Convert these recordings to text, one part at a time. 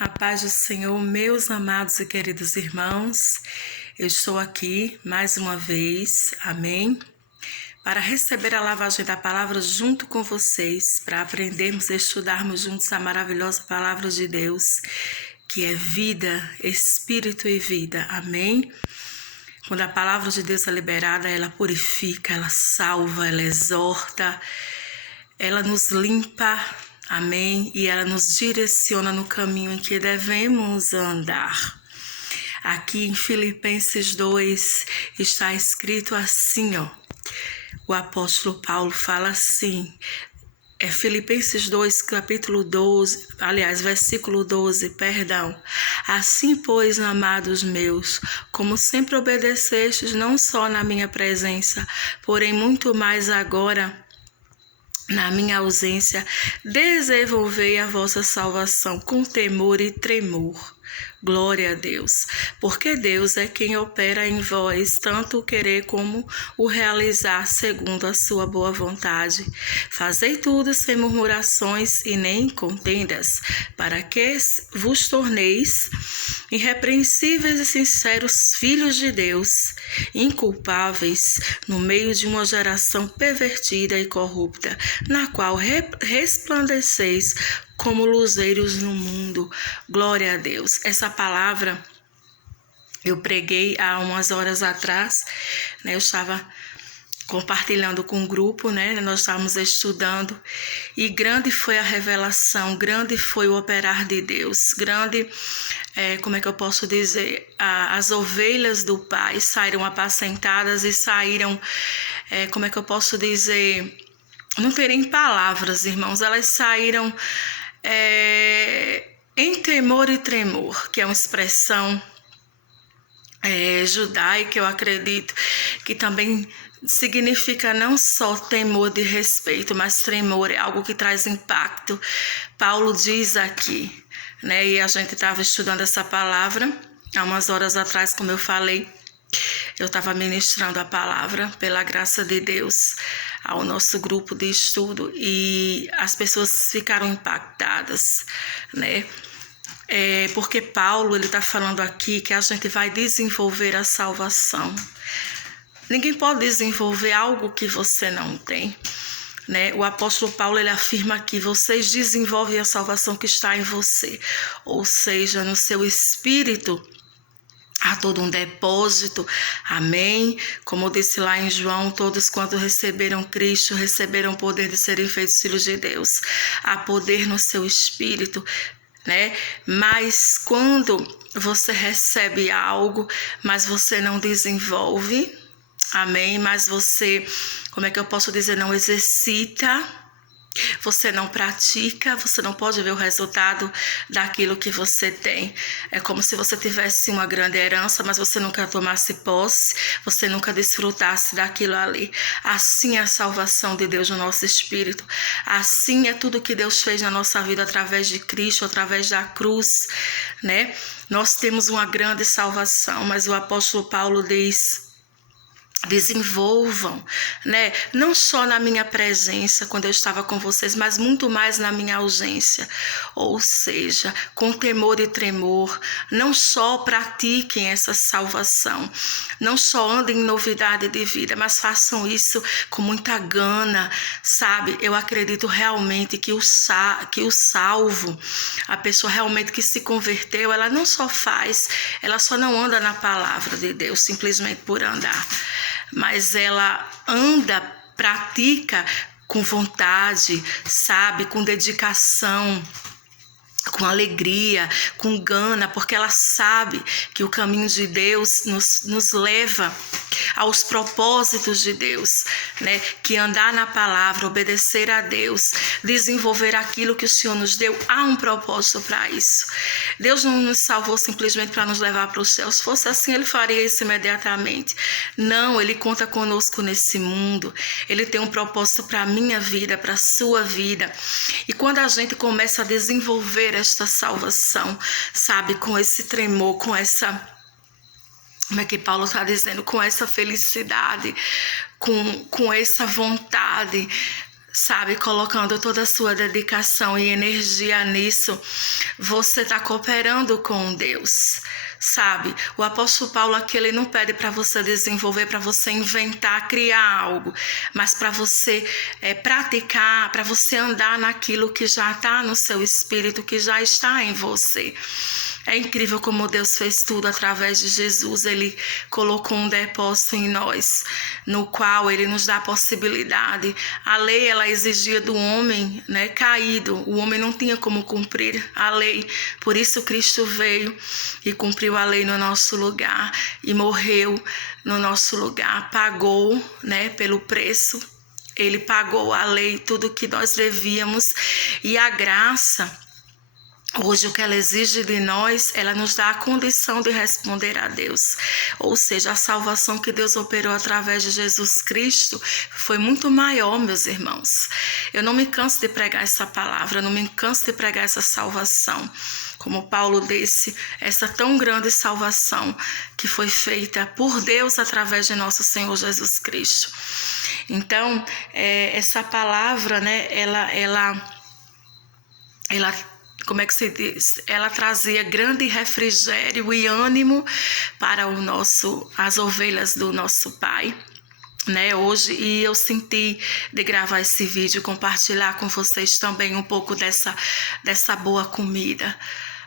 A paz do Senhor, meus amados e queridos irmãos, eu estou aqui mais uma vez, amém, para receber a lavagem da palavra junto com vocês, para aprendermos e estudarmos juntos a maravilhosa palavra de Deus, que é vida, espírito e vida, amém? Quando a palavra de Deus é liberada, ela purifica, ela salva, ela exorta, ela nos limpa, amém? E ela nos direciona no caminho em que devemos andar. Aqui em Filipenses 2 está escrito assim, ó. O apóstolo Paulo fala assim, Filipenses 2, capítulo 12, versículo 12, perdão. Assim, pois, amados meus, como sempre obedecestes, não só na minha presença, porém muito mais agora, na minha ausência, desenvolvei a vossa salvação com temor e tremor. Glória a Deus, porque Deus é quem opera em vós, tanto o querer como o realizar segundo a sua boa vontade. Fazei tudo sem murmurações e nem contendas, para que vos torneis irrepreensíveis e sinceros filhos de Deus, inculpáveis no meio de uma geração pervertida e corrupta, na qual resplandeceis como luzeiros no mundo. Glória a Deus. Essa palavra eu preguei há umas horas atrás, né? Eu estava compartilhando com o grupo, né? Nós estávamos estudando e grande foi a revelação, grande foi o operar de Deus, grande, como é que eu posso dizer, as ovelhas do Pai saíram apacentadas e saíram, como é que eu posso dizer, não terem palavras, irmãos, elas saíram em temor e tremor, que é uma expressão judaica, eu acredito, que também significa não só temor de respeito, mas tremor é algo que traz impacto. Paulo diz aqui, né? E a gente estava estudando essa palavra há umas horas atrás, como eu falei, eu estava ministrando a palavra pela graça de Deus ao nosso grupo de estudo e as pessoas ficaram impactadas, né? Porque Paulo ele está falando aqui que a gente vai desenvolver a salvação. Ninguém pode desenvolver algo que você não tem, né? O apóstolo Paulo ele afirma que vocês desenvolvem a salvação que está em você, ou seja, no seu espírito. Há todo um depósito, amém? Como disse lá em João, todos quanto receberam Cristo, receberam o poder de serem feitos filhos de Deus. Há poder no seu espírito, né? Mas quando você recebe algo, mas você não desenvolve, amém? Mas você, como é que eu posso dizer, não exercita, você não pratica, você não pode ver o resultado daquilo que você tem. É como se você tivesse uma grande herança, mas você nunca tomasse posse, você nunca desfrutasse daquilo ali. Assim é a salvação de Deus no nosso espírito. Assim é tudo que Deus fez na nossa vida através de Cristo, através da cruz, né? Nós temos uma grande salvação, mas o apóstolo Paulo diz: desenvolvam, né? Não só na minha presença quando eu estava com vocês, mas muito mais na minha ausência. Ou seja, com temor e tremor, não só pratiquem essa salvação, não só andem em novidade de vida, mas façam isso com muita gana, sabe? Eu acredito realmente que o salvo, a pessoa realmente que se converteu, ela não só faz, ela só não anda na palavra de Deus simplesmente por andar, mas ela anda, pratica com vontade, sabe, com dedicação, com alegria, com gana, porque ela sabe que o caminho de Deus nos leva aos propósitos de Deus, né? Que andar na palavra, obedecer a Deus, desenvolver aquilo que o Senhor nos deu, há um propósito para isso. Deus não nos salvou simplesmente para nos levar para o céu. Se fosse assim, Ele faria isso imediatamente. Não, Ele conta conosco nesse mundo. Ele tem um propósito para a minha vida, para a sua vida. E quando a gente começa a desenvolver esta salvação, sabe, com esse tremor, com essa, como é que Paulo está dizendo, com essa felicidade, com essa vontade, sabe, colocando toda a sua dedicação e energia nisso, você está cooperando com Deus, sabe? O apóstolo Paulo aqui, ele não pede para você desenvolver, para você inventar, criar algo, mas para você praticar, para você andar naquilo que já está no seu espírito, que já está em você. É incrível como Deus fez tudo através de Jesus. Ele colocou um depósito em nós, no qual Ele nos dá a possibilidade. A lei, ela exigia do homem, né, caído. O homem não tinha como cumprir a lei. Por isso Cristo veio e cumpriu a lei no nosso lugar e morreu no nosso lugar. Pagou, né, pelo preço. Ele pagou a lei, tudo que nós devíamos. E a graça, hoje, o que ela exige de nós, ela nos dá a condição de responder a Deus. Ou seja, a salvação que Deus operou através de Jesus Cristo foi muito maior, meus irmãos. Eu não me canso de pregar essa palavra, eu não me canso de pregar essa salvação. Como Paulo disse, essa tão grande salvação que foi feita por Deus através de nosso Senhor Jesus Cristo. Então, essa palavra, né, ela como é que se diz? Ela trazia grande refrigério e ânimo para as ovelhas do nosso Pai, né, hoje. E eu senti de gravar esse vídeo, compartilhar com vocês também um pouco dessa boa comida.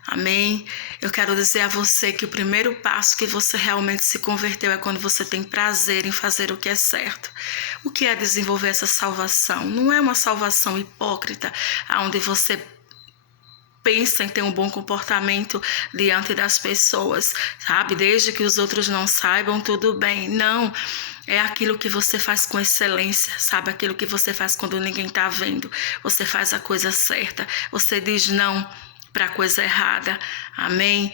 Amém? Eu quero dizer a você que o primeiro passo que você realmente se converteu é quando você tem prazer em fazer o que é certo. O que é desenvolver essa salvação? Não é uma salvação hipócrita, onde você pensa em ter um bom comportamento diante das pessoas, sabe? Desde que os outros não saibam, tudo bem. Não, é aquilo que você faz com excelência, sabe? Aquilo que você faz quando ninguém está vendo. Você faz a coisa certa, você diz não para a coisa errada. Amém?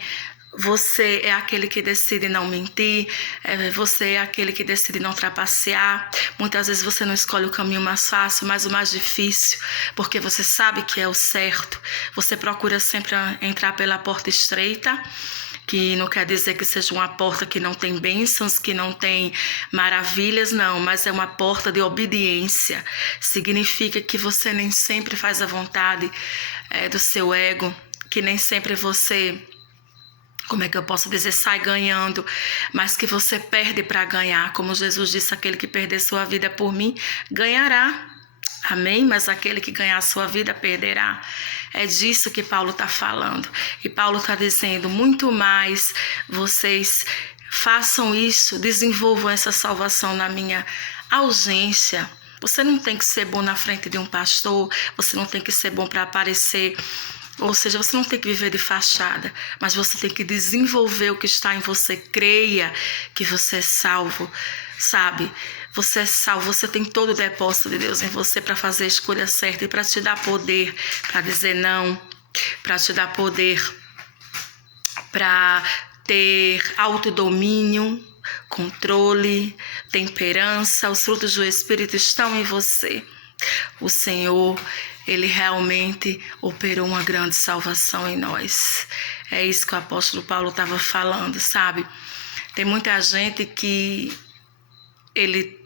Você é aquele que decide não mentir, você é aquele que decide não trapacear. Muitas vezes você não escolhe o caminho mais fácil, mas o mais difícil, porque você sabe que é o certo. Você procura sempre entrar pela porta estreita, que não quer dizer que seja uma porta que não tem bênçãos, que não tem maravilhas, não, mas é uma porta de obediência. Significa que você nem sempre faz a vontade do seu ego, que nem sempre você, como é que eu posso dizer, sai ganhando, mas que você perde para ganhar. Como Jesus disse, aquele que perder sua vida por mim, ganhará. Amém? Mas aquele que ganhar a sua vida, perderá. É disso que Paulo está falando. E Paulo está dizendo, muito mais vocês façam isso, desenvolvam essa salvação na minha ausência. Você não tem que ser bom na frente de um pastor, você não tem que ser bom para aparecer. Ou seja, você não tem que viver de fachada, mas você tem que desenvolver o que está em você. Creia que você é salvo, sabe? Você é salvo, você tem todo o depósito de Deus em você para fazer a escolha certa e para te dar poder, para dizer não, para te dar poder, para ter autodomínio, controle, temperança. Os frutos do Espírito estão em você. O Senhor, Ele realmente operou uma grande salvação em nós. É isso que o apóstolo Paulo estava falando, sabe? Tem muita gente que ele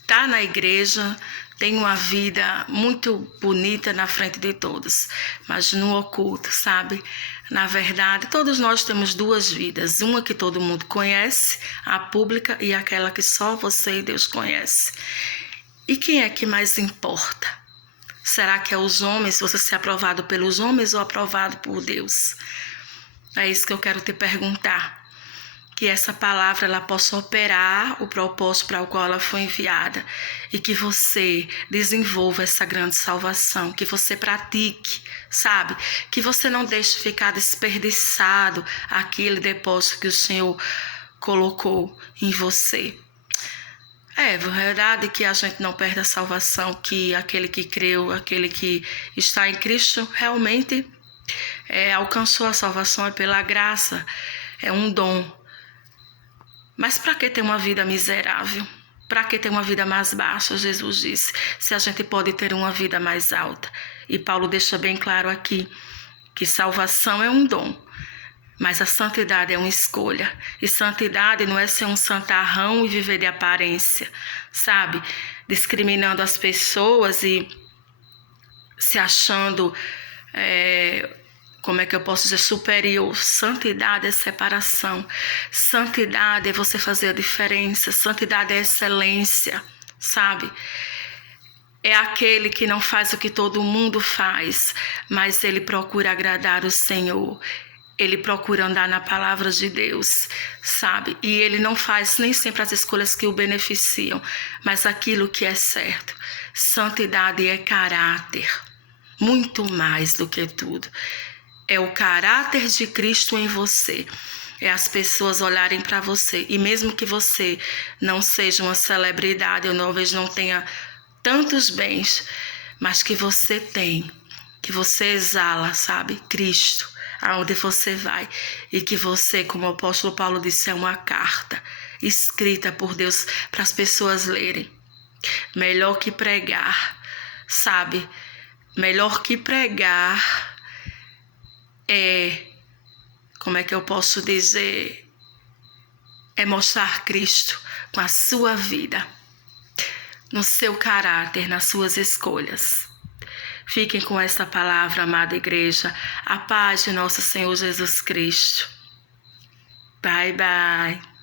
está na igreja, tem uma vida muito bonita na frente de todos, mas no oculto, sabe? Na verdade, todos nós temos duas vidas, uma que todo mundo conhece, a pública, e aquela que só você e Deus conhece. E quem é que mais importa? Será que é os homens, você ser aprovado pelos homens ou aprovado por Deus? É isso que eu quero te perguntar. Que essa palavra ela possa operar o propósito para o qual ela foi enviada. E que você desenvolva essa grande salvação. Que você pratique, sabe? Que você não deixe ficar desperdiçado aquele depósito que o Senhor colocou em você. É verdade que a gente não perde a salvação, que aquele que creu, aquele que está em Cristo, realmente alcançou a salvação, é pela graça, é um dom. Mas para que ter uma vida miserável? Para que ter uma vida mais baixa, Jesus disse, se a gente pode ter uma vida mais alta? E Paulo deixa bem claro aqui que salvação é um dom. Mas a santidade é uma escolha. E santidade não é ser um santarrão e viver de aparência, sabe? Discriminando as pessoas e se achando, como é que eu posso dizer, superior. Santidade é separação. Santidade é você fazer a diferença. Santidade é excelência, sabe? É aquele que não faz o que todo mundo faz, mas ele procura agradar o Senhor. Ele procura andar na palavra de Deus, sabe? E ele não faz nem sempre as escolhas que o beneficiam, mas aquilo que é certo. Santidade é caráter, muito mais do que tudo. É o caráter de Cristo em você. É as pessoas olharem para você. E mesmo que você não seja uma celebridade, ou talvez não tenha tantos bens, mas que você tem, que você exala, sabe? Cristo, aonde você vai. E que você, como o apóstolo Paulo disse, é uma carta escrita por Deus para as pessoas lerem. Melhor que pregar, sabe? Melhor que pregar como é que eu posso dizer? É mostrar Cristo com a sua vida, no seu caráter, nas suas escolhas. Fiquem com essa palavra, amada igreja. A paz de nosso Senhor Jesus Cristo. Bye, bye.